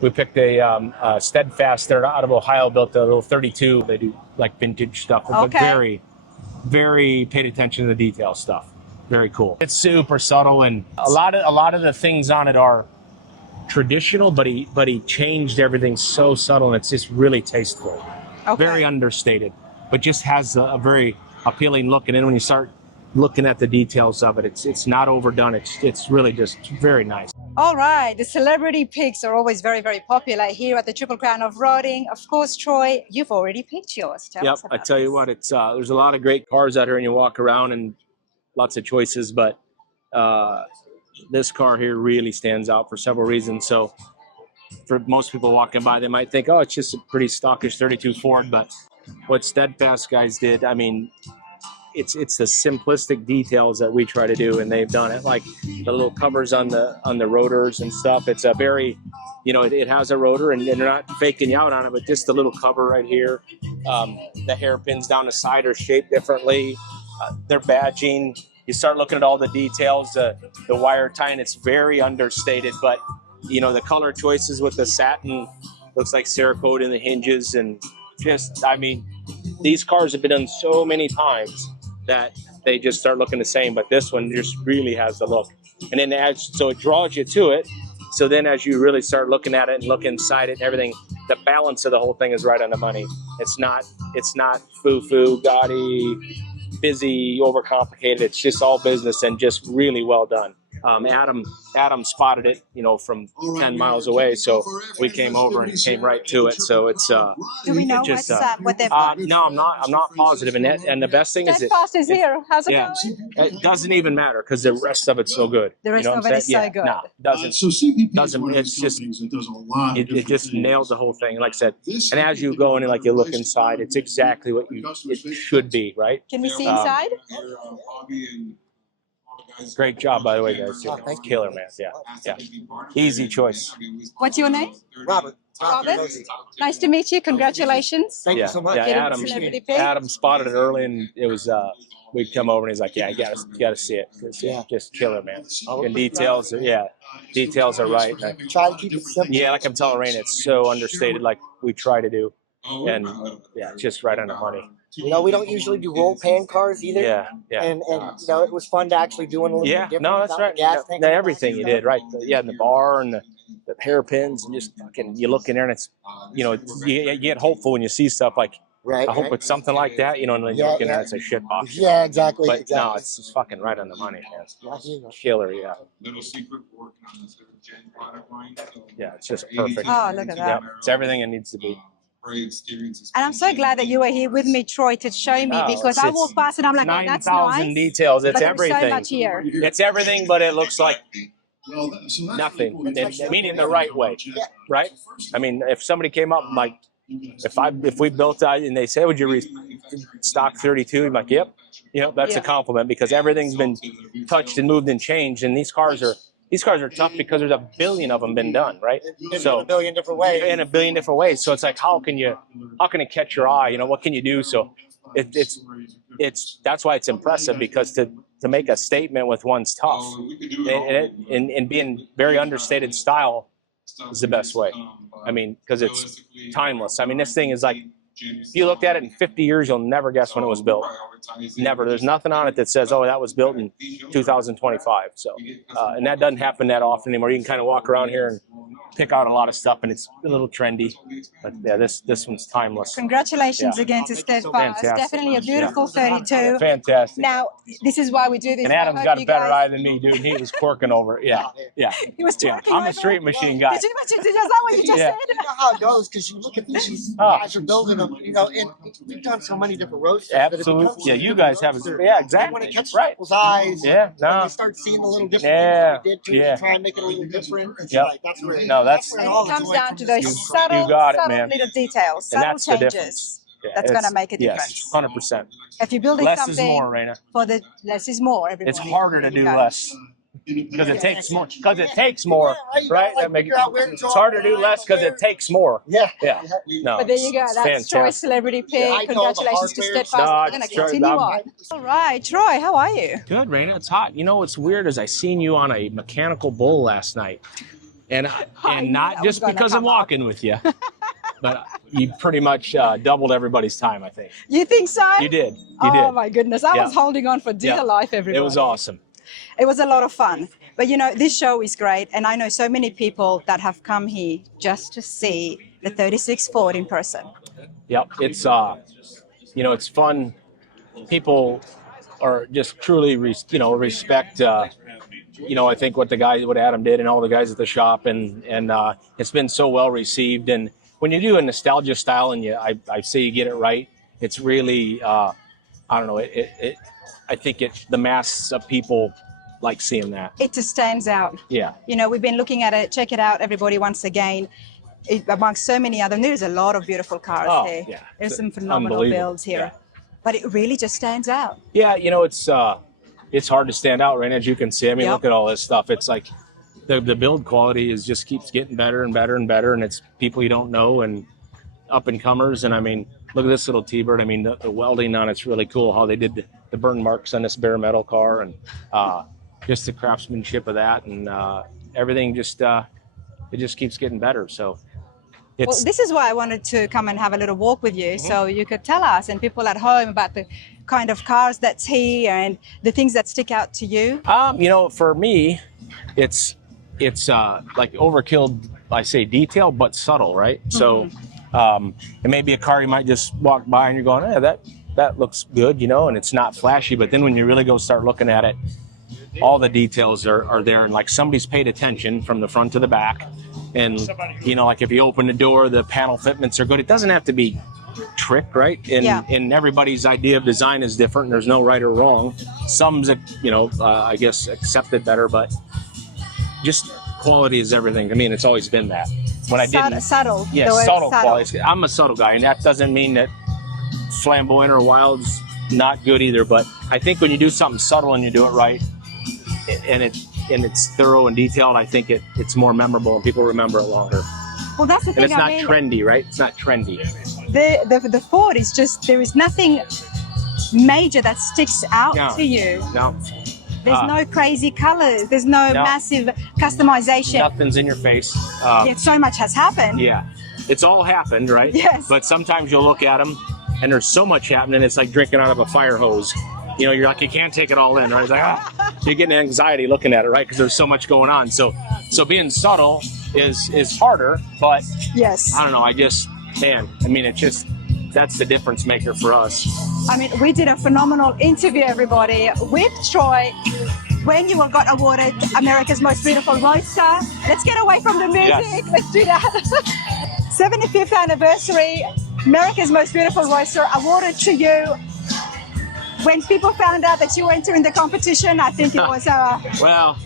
We picked a Steadfast. They're out of Ohio, built a little 32. They do like vintage stuff, but very, very paid attention to the detail stuff. Very cool. It's super subtle, and a lot of the things on it are traditional, but he changed everything so subtle, and it's just really tasteful. Very understated, but just has a very appealing look. And then when you start looking at the details of it, it's not overdone. It's really just very nice. All right, the celebrity picks are always very, very popular here at the Triple Crown of Rodding. Of course, Troy, you've already picked yours. Tell us about I tell you what, it's there's a lot of great cars out here, and you walk around and lots of choices, but this car here really stands out for several reasons. So for most people walking by, they might think, oh, it's just a pretty stockish 32 Ford, but what Steadfast guys did, I mean, it's the simplistic details that we try to do, and they've done it. Like the little covers on the rotors and stuff. It's a very, you know, it has a rotor, and they're not faking you out on it, but just the little cover right here. The hairpins down the side are shaped differently. Their badging. You start looking at all the details, the wire tying. It's very understated, but you know, the color choices with the satin looks like Cerakote in the hinges, and just, I mean, these cars have been done so many times that they just start looking the same, but this one just really has the look. And then so it draws you to it. So then as you really start looking at it and look inside it and everything, the balance of the whole thing is right on the money. It's not foo-foo, gaudy, busy, overcomplicated. It's just all business and just really well done. Adam spotted it, you know, from 10 miles away, so we came over and came right to it. So it's do we know just, what they've done? No, I'm not positive. And the best thing is Steadfast is here. How's it going? It doesn't even matter because the rest of it's so good. The rest of it is so good. No, doesn't. It's just it just nails the whole thing. Like I said, and as you go in and like you look inside, it's exactly what it should be, right? Can we see inside? Great job, by the way, guys. Thank you. Killer, man. Yeah. Easy choice. What's your name? Robert. Nice to meet you. Congratulations. Thank you so much. Yeah, Adam spotted it early, and it was we'd come over, and he's like, "Yeah, you gotta see it. It's just killer, man." And details, details are right. Try to keep it simple. Yeah, like I'm telling Raina, it's so understated, like we try to do, and just right on the money. You know, we don't usually do roll pan cars either. Yeah. And you know, it was fun to actually do a little bit different. No, that's right. Everything you did, right? And the bar and the hairpins, and just fucking, you look in there and it's, you know, you get hopeful when you see stuff like, I hope it's something like that, you know, and then you look in there and it's a shit box. Yeah, exactly. But no, it's just fucking right on the money, man. Killer, Little secret, we're working on this Gen product line. Yeah, it's just perfect. Oh, look at that. Yeah, it's everything it needs to be. And I'm so glad that you were here with me, Troy, to show me, because I walk past and I'm like, oh, that's nice. 9,000 details. It's everything. So much here. It's everything, but it looks like nothing. Meaning the right way, right? I mean, if somebody came up like, if we built that and they say, would you stock 32? I'm like, yep, that's a compliment, because everything's been touched and moved and changed, and these cars are tough because there's a billion of them been done, right? So in a billion different ways. In a billion different ways. So it's like, how can it catch your eye? You know, what can you do? So that's why it's impressive, because to make a statement with one's tough, and being very understated style is the best way. I mean, because it's timeless. I mean, this thing is like, if you looked at it in 50 years, you'll never guess when it was built. Never. There's nothing on it that says, oh, that was built in 2025. So, and that doesn't happen that often anymore. You can kind of walk around here and pick out a lot of stuff, and it's a little trendy. But yeah, this one's timeless. Congratulations again to Steadfast. Definitely a beautiful 32. Fantastic. Now, this is why we do this. And Adam's got a better eye than me, dude. He was twerking over it. Yeah. He was twerking I'm a street machine guy. Did you mention, is that what you just said? You know how it goes, because you look at these guys are building them, you know, and we've done so many different roadsters. Absolutely. Yeah, you guys have it. Yeah, exactly. When it catches people's eyes, they start seeing a little different things we did to try and make it a little different. That's where it comes down to those subtle little details, subtle changes. That's going to make a difference. Yes, 100%. If you're building something, less is more, Raina. For the less is more. It's harder to do less. Because it takes more. Because it takes more, right? It's harder to do less because it takes more. Yeah. No. But there you go. That's Troy's celebrity pick. Congratulations to Steadfast. We're going to continue on. All right, Troy, how are you? Good, Raina. It's hot. You know what's weird is I seen you on a mechanical bull last night, and I knew not that was just gonna because I'm come up. walking with you, but you pretty much doubled everybody's time, I think. You think so? You did. You Oh did. my goodness. I Yeah. was holding on for dear Yeah. life, everybody. It was awesome. It was a lot of fun. But you know, this show is great. And I know so many people that have come here just to see the 36 Ford in person. Yep. It's, you know, it's fun. People are just truly, respect, you know, I think what Adam did and all the guys at the shop. And it's been so well received. And when you do a nostalgia style and I say you get it right, it's really, I don't know, I think the mass of people like seeing that. It just stands out. Yeah. You know, we've been looking at it. Check it out, everybody, once again. Amongst so many other, there's a lot of beautiful cars here. Yeah. There's some phenomenal builds here. Yeah. But it really just stands out. Yeah, you know, it's hard to stand out, right? As you can see. I mean, Yep. look at all this stuff. It's like the build quality just keeps getting better and better and better, and it's people you don't know and up and comers. And I mean, look at this little T-Bird. I mean, the welding on it's really cool. How they did the burn marks on this bare metal car, and just the craftsmanship of that, and everything just it just keeps getting better. So. Well, this is why I wanted to come and have a little walk with you, so you could tell us and people at home about the kind of cars that's here and the things that stick out to you. You know, for me, it's like overkill. I say detail, but subtle, right? So, it may be a car you might just walk by and you're going, "Hey, that looks good," you know, and it's not flashy. But then when you really go start looking at it, all the details are there, and like somebody's paid attention from the front to the back. And, you know, like if you open the door, the panel fitments are good. It doesn't have to be trick, right? And everybody's idea of design is different. And there's no right or wrong. Some's, you know, I guess accepted better, but just quality is everything. I mean, it's always been that. When I didn't, subtle. yeah, subtle quality. I'm a subtle guy, and that doesn't mean that flamboyant or wild's not good either. But I think when you do something subtle and you do it right, and it's thorough and detailed, I think it's more memorable and people remember it longer. Well, that's the thing. And it's not trendy, right? It's not trendy. The Ford is just, there is nothing major that sticks out to you. No. There's no crazy colors. There's no massive customization. Nothing's in your face. Yet so much has happened. Yeah. It's all happened, right? Yes. But sometimes you'll look at them and there's so much happening, it's like drinking out of a fire hose. You know, you're like, you can't take it all in, right? It's like, you're getting anxiety looking at it, right? Because there's so much going on. So being subtle is harder, but yes, I don't know. I mean, it's just, that's the difference maker for us. I mean, we did a phenomenal interview, everybody, with Troy when you got awarded America's Most Beautiful Roadster. Let's get away from the music. Yes. Let's do that. 75th anniversary, America's Most Beautiful Roadster awarded to you. When people found out that you were entering the competition, I think it was well,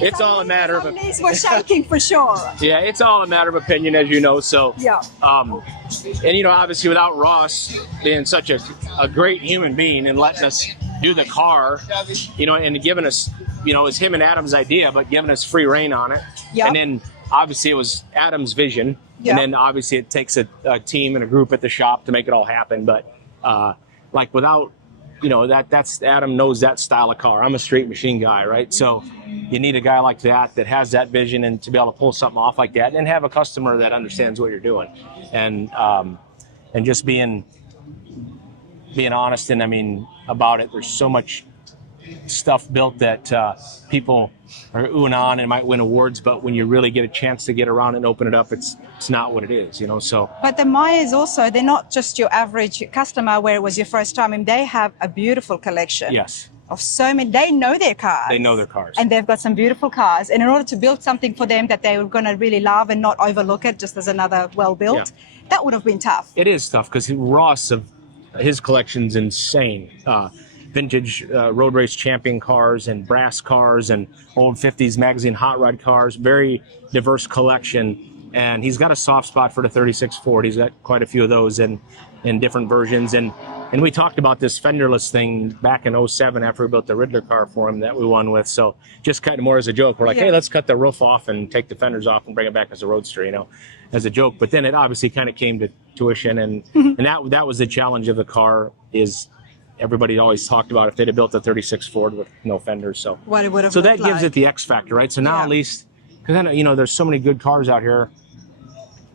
it's all a matter of knees were shaking for sure. Yeah, it's all a matter of opinion, as you know. So yeah. And you know, obviously without Ross being such a great human being and letting us do the car, you know, and giving us, you know, it was him and Adam's idea, but giving us free reign on it. Yep. And then obviously it was Adam's vision. Yep. And then obviously it takes a team and a group at the shop to make it all happen. But like without, you know, that's Adam knows that style of car. I'm a straight machine guy, right? So you need a guy like that has that vision and to be able to pull something off like that and have a customer that understands what you're doing. And just being honest and I mean about it. There's so much stuff built that people are oohing on and might win awards, but when you really get a chance to get around and open it up, it's not what it is, you know. So but the Myers also, they're not just your average customer where it was your first time. I mean, they have a beautiful collection. Yes. Of so many, they know their cars. They know their cars. And they've got some beautiful cars. And in order to build something for them that they were going to really love and not overlook it just as another well-built, that would have been tough. It is tough because Ross, of his collection's insane. Vintage road race champion cars and brass cars and old 50s magazine hot rod cars, very diverse collection. And he's got a soft spot for the 36 Ford. He's got quite a few of those in different versions. And we talked about this fenderless thing back in 07 after we built the Riddler car for him that we won with. So just kind of more as a joke. We're like, hey, let's cut the roof off and take the fenders off and bring it back as a roadster, you know, as a joke. But then it obviously kind of came to tuition. And that was the challenge of the car is everybody always talked about if they'd have built a 36 Ford with no fenders. So what it would have so that looked gives like. it the X factor, right? So now at least because I know, you know, there's so many good cars out here.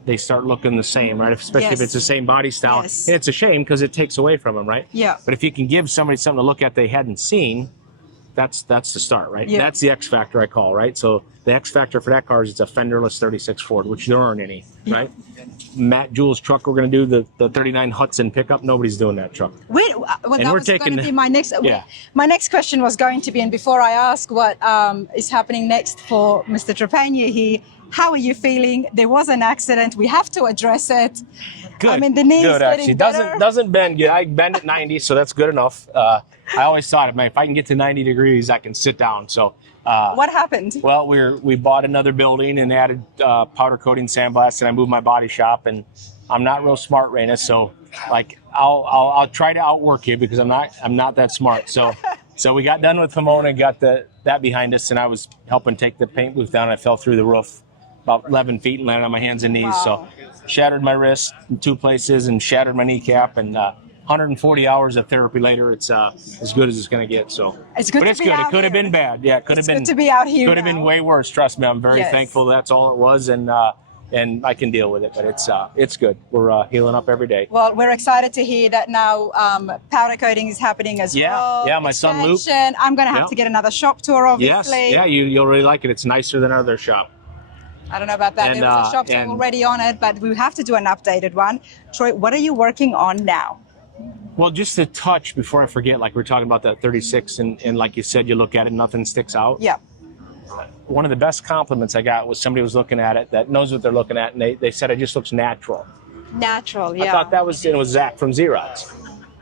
They start looking the same, right? Especially if it's the same body style. Yes. And it's a shame because it takes away from them, right? Yeah. But if you can give somebody something to look at they hadn't seen, that's the start, right? Yeah. That's the X factor I call, right? So the X factor for that car is it's a fenderless 36 Ford, which there aren't any, right? Matt Jewell's truck, we're going to do the 39 Hudson pickup. Nobody's doing that truck. Wait, well, that we're was going taking to be my next. Yeah. My next question was going to be, and before I ask what is happening next for Mr. Trepanier here, how are you feeling? There was an accident. We have to address it. Good. I mean, the knee's good, getting actually. better. Doesn't bend good. I bend at 90, so that's good enough. I always thought, man, if I can get to 90 degrees, I can sit down. So. What happened? Well, we bought another building and added powder coating, sandblast, and I moved my body shop. And I'm not real smart, Raina, so like I'll try to outwork you because I'm not that smart. So we got done with Pomona, got that behind us, and I was helping take the paint booth down. I fell through the roof about 11 feet and landed on my hands and knees. Wow. So shattered my wrist in 2 places and shattered my kneecap. And 140 hours of therapy later, it's as good as it's going to get. So It's good but to it's be good. out It could have here. been bad. Yeah, it could have been. Good to be out here. Could have been now. way worse. Trust me, I'm very Yes. thankful that's all it was, and I can deal with it. But it's good. We're healing up every day. Well, we're excited to hear that now powder coating is happening as Yeah, well. yeah, my son Luke. Expansion. I'm going to have Yeah. to get another shop tour, Yes, obviously. yeah, you'll really like it. It's nicer than our other shop. I don't know about that. And, There was a shop tour and- already on it, but we have to do an updated one. Troy, what are you working on now? Well, just to touch before I forget, like we're talking about that 36, and like you said, you look at it, nothing sticks out. Yeah. One of the best compliments I got was somebody was looking at it that knows what they're looking at, and they said it just looks natural. Natural, yeah. I thought it was Zach from Z-Rods.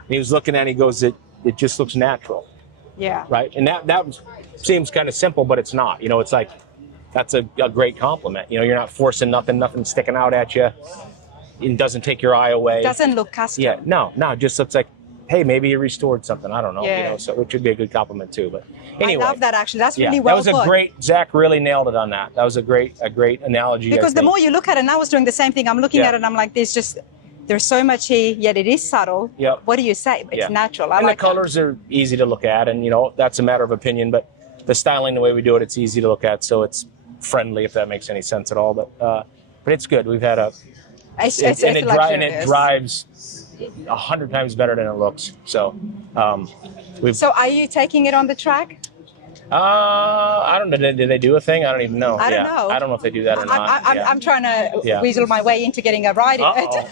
He was looking at it, he goes, it just looks natural. Yeah. Right? And that seems kind of simple, but it's not. You know, it's like, that's a great compliment. You know, you're not forcing nothing sticking out at you. It doesn't take your eye away. Doesn't look custom. Yeah, no, it just looks like, hey, maybe you restored something. I don't know. Yeah. You know, so which would be a good compliment too. But anyway. I love that actually. That's Yeah, really well that was put. a great, Zach really nailed it on that. That was a great analogy. Because I the think. more you look at it, and I was doing the same thing, I'm looking Yeah. at it and I'm like, there's so much here, yet it is subtle. Yep. What do you say? It's Yeah. natural. I And like the colors are easy to look at, and you know, that's a matter of opinion, but the styling, the way we do it, it's easy to look at, so it's friendly, if that makes any sense at all. But it's good. We've had that. It's and it luxurious. drives 100 times better than it looks. So So are you taking it on the track? I don't know. Did they do a thing? I don't even know. I don't know. I don't know if they do that or not. I'm trying to Yeah. weasel my way into getting a ride in it.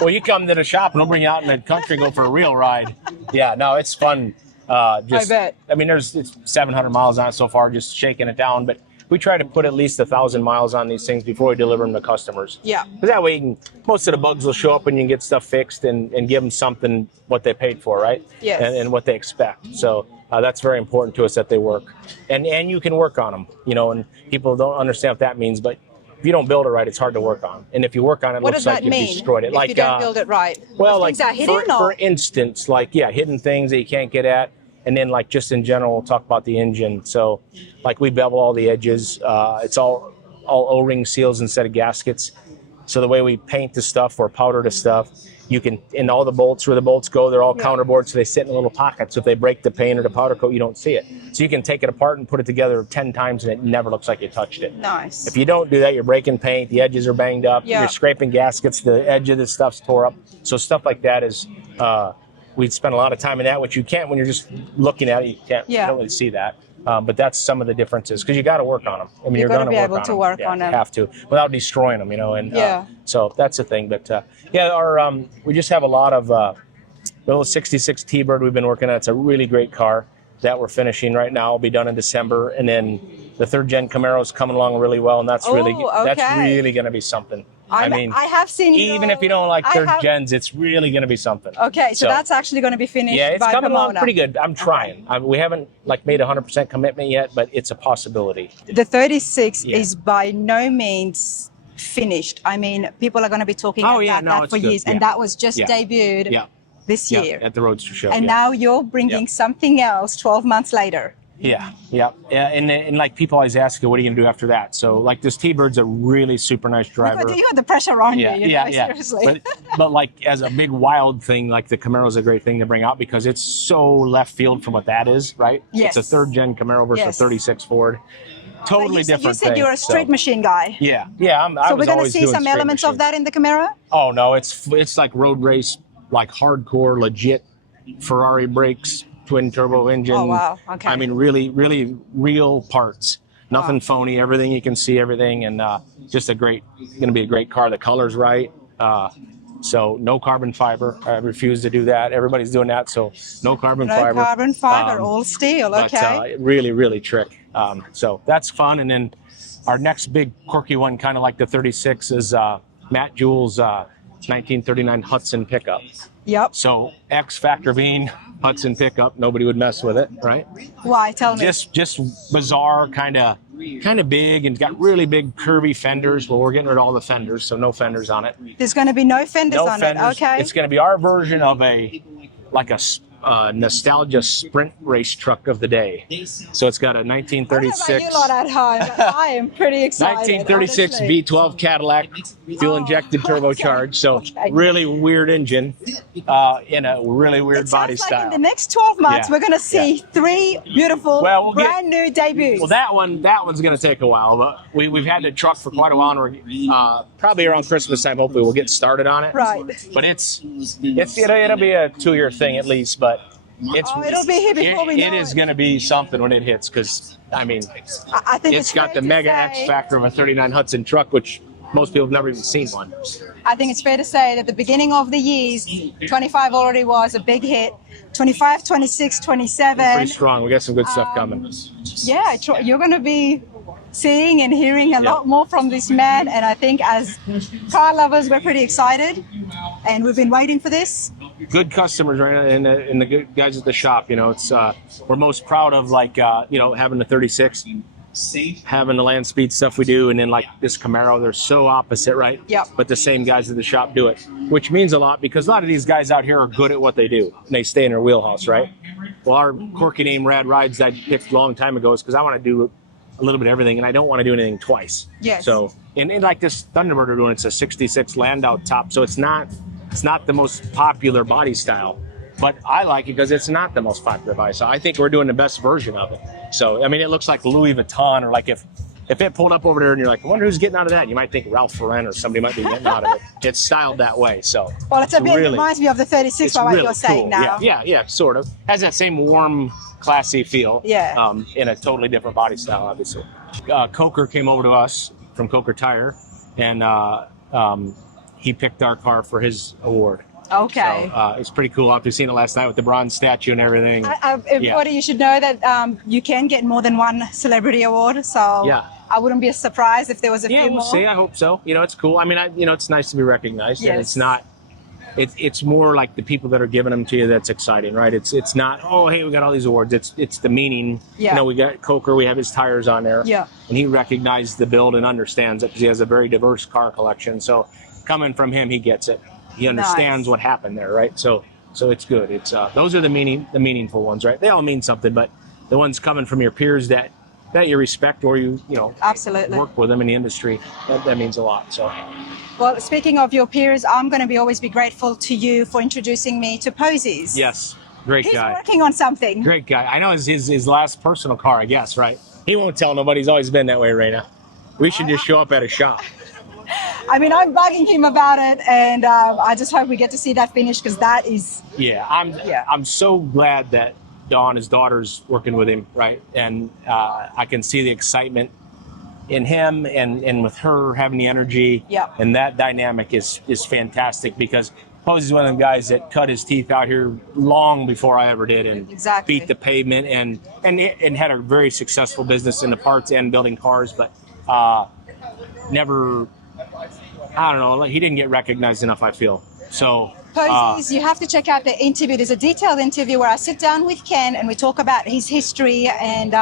Well, you come to the shop and we'll bring you out in the country and go for a real ride. Yeah, no, it's fun. I bet. I mean, it's 700 miles on it so far, just shaking it down. But we try to put at least 1,000 miles on these things before we deliver them to customers. Yeah. Because that way, most of the bugs will show up and you can get stuff fixed and give them something what they paid for, right? Yes. And what they expect. So that's very important to us that they work. And you can work on them, you know, and people don't understand what that means. But if you don't build it right, it's hard to work on. And if you work on it, it What looks does like that you've mean? destroyed it. If you don't build it right. Well, If like things are hidden for instance, like, hidden things that you can't get at. And then, like, just in general, we'll talk about the engine. So, like, we bevel all the edges. It's all O-ring seals instead of gaskets. So the way we paint the stuff or powder the stuff, you can, in all the bolts, where the bolts go, they're all counterboard, so they sit in a little pocket. So if they break the paint or the powder coat, you don't see it. So you can take it apart and put it together 10 times, and it never looks like you touched it. Nice. If you don't do that, you're breaking paint, the edges are banged up, Yeah. you're scraping gaskets, the edge of the stuff's tore up. So stuff like that is, we'd spend a lot of time in that, which you can't when you're just looking at it. You can't, you don't really see that. But that's some of the differences because you got to work on them. I mean, You've you're got to going be to able to work on them. You have to without destroying them, you know. And Yeah. so that's the thing. But our we just have a lot of the little '66 T-Bird we've been working on. It's a really great car that we're finishing right now. It'll be done in December, and then the 3rd gen Camaro is coming along really well, and that's really going to be something. I mean, I have seen even if you don't like 3rd gens, it's really going to be something. Okay, so that's actually going to be finished Yeah, it's by coming along Pomona. pretty good. I'm trying. We haven't made 100% commitment yet, but it's a possibility. The 36 Yeah. is by no means finished. I mean, people are going to be talking about that it's for good. years, Yeah. and that was just Yeah. debuted this year. At the Roadster Show. And now you're bringing something else 12 months later. Yeah. And like people always ask you, what are you going to do after that? So like this T-Bird's a really super nice driver. You got the pressure on you, seriously. But like as a big wild thing, like the Camaro's a great thing to bring out because it's so left field from what that is, right? Yes. It's a 3rd gen Camaro versus a 36 Ford. Totally you said, different You said thing, you're a street so. machine guy. Yeah. So we're going to see some elements of that in the Camaro? Oh no, it's like road race, like hardcore, legit Ferrari brakes, twin turbo engine. Oh wow, okay. I mean, really real parts. Nothing phony. Everything you can see, everything, and just going to be a great car. The color's right. So no carbon fiber. I refuse to do that. Everybody's doing that, so no carbon fiber. No carbon fiber, all steel. Okay. But really trick. So that's fun. And then our next big quirky one, kind of like the 36, is Matt Jewell's 1939 Hudson pickup. Yep. So X Factor being Hudson pickup, nobody would mess with it, right? Why? Tell me. Just bizarre, kind of big, and got really big curvy fenders. Well, we're getting rid of all the fenders, so no fenders on it. There's going to be no fenders on it. Okay. It's going to be our version of a nostalgia sprint race truck of the day. So it's got a 1936. I don't know about you lot at home, but I am pretty excited. 1936 honestly. V12 Cadillac, fuel injected turbocharged. So really weird engine in a really weird body Sounds like style. in the next 12 months, Yeah. we're going to see 3 beautiful, brand new debuts. Well, that one's going to take a while, but we've had the truck for quite a while, and we're probably around Christmas time. Hopefully, we'll get started on it. Right. But it'll be a 2-year thing at least, but. It'll be here before we know it is going to be something when it hits, because I mean, I think it's got the mega X factor of a 39 Hudson truck, which most people have never even seen one. I think it's fair to say that the beginning of the years, 25 already was a big hit. 25, 26, 27. Pretty strong. We got some good stuff coming. Yeah, you're going to be seeing and hearing a lot more from this man, and I think as car lovers, we're pretty excited, and we've been waiting for this. Good customers, right? And the good guys at the shop. You know, it's we're most proud of, like having the 36, having the land speed stuff we do, and then like this Camaro. They're so opposite, right? Yep. But the same guys at the shop do it, which means a lot, because a lot of these guys out here are good at what they do, and they stay in their wheelhouse, right? Well, our quirky name Rad Rides I picked a long time ago is because I want to do a little bit of everything, and I don't want to do anything twice. Yes. So, and like this Thunderbird we're doing, it's a 66 Landau top, so it's not the most popular body style, but I like it because it's not the most popular body style. I think we're doing the best version of it. So, I mean, it looks like Louis Vuitton, or like if it pulled up over there and you're like, I wonder who's getting out of that, you might think Ralph Lauren or somebody might be getting out of it. It's styled that way. So, well, it reminds me of the 36 by what really you're saying cool. now. Yeah, sort of. Has that same warm, classy feel. Yeah. In a totally different body style, obviously. Coker came over to us from Coker Tire, and he picked our car for his award. Okay. So it's pretty cool. After seeing it last night with the bronze statue and everything. Everybody, you should know that you can get more than one celebrity award. So yeah. I wouldn't be surprised if there was a few we'll more. see. I hope so. You know, it's cool. I mean, it's nice to be recognized. Yes. And it's not. It's more like the people that are giving them to you that's exciting, right? It's not, oh, hey, we got all these awards. It's the meaning. Yeah. You know, we got Coker, we have his tires on there. Yeah. And he recognized the build and understands it because he has a very diverse car collection. So coming from him, he gets it. He understands what happened there, right? So it's good. It's those are the meaningful ones, right? They all mean something, but the ones coming from your peers that you respect, or you absolutely work with them in the industry, that means a lot. So. Well, speaking of your peers, I'm going to always be grateful to you for introducing me to Posies. Yes, great guy. He's working on something. Great guy. I know his last personal car, I guess, right? He won't tell nobody. He's always been that way, Raina. We should just show up at a shop. I mean, I'm bugging him about it, and I just hope we get to see that finish, because that is... Yeah, I'm so glad that Dawn, his daughter's working with him, right? And I can see the excitement in him and with her having the energy. Yeah. And that dynamic is fantastic, because Posey's one of the guys that cut his teeth out here long before I ever did, and exactly. beat the pavement and had a very successful business in the parts and building cars, but never, I don't know, he didn't get recognized enough, I feel. So Posies, you have to check out the interview. There's a detailed interview where I sit down with Ken and we talk about his history and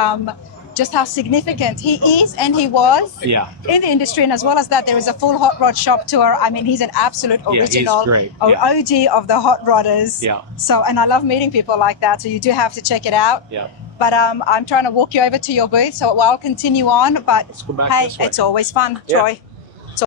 just how significant he is and he was in the industry. And as well as that, there is a full hot rod shop tour. I mean, he's an absolute original OG of the hot rodders. Yeah. So, and I love meeting people like that. So you do have to check it out. Yeah. But I'm trying to walk you over to your booth, so I'll continue on. But Let's go back hey, this way. it's always fun, Yeah. Troy.